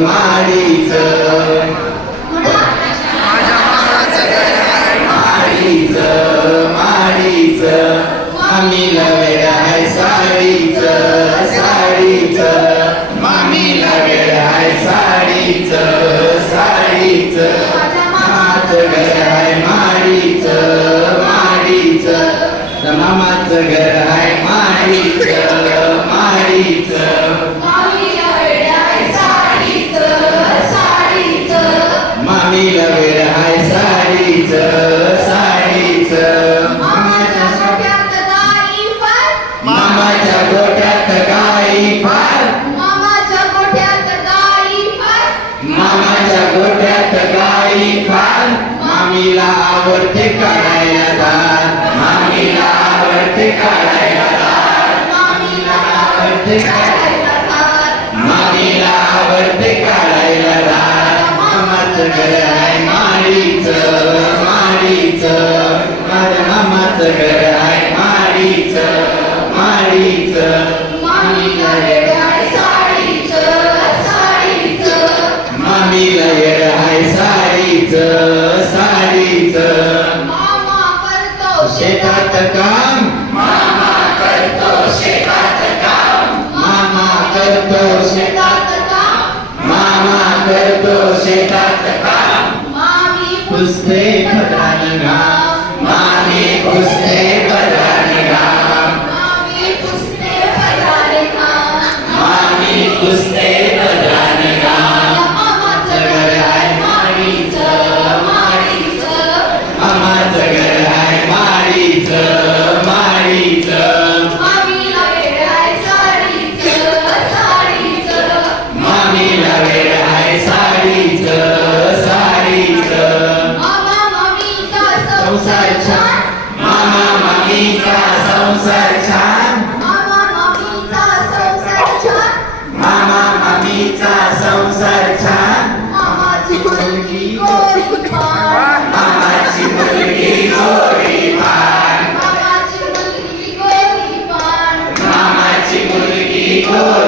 माडीच माडीच माडीच मामीला वेळ आहे साडीच साडीच. मामीला वेळ आहे साडीच साडीच. मामाच घर आहे माडीच माडीच मामाचं घर आहे माडीच मामीला वेळ साडीच साडीच मामाच्या मामाच्या गाई फार मामाच्या गाई फार मामीला आवडते काढायला दार मामीला आवडते काढायला दार मामीला आवडते काढायला साडीच साडीच शेतात काम करतो शेतात काम पुसते भद्रान घाम मामी पुसते भद्रान घाम मामी पुसते Amen.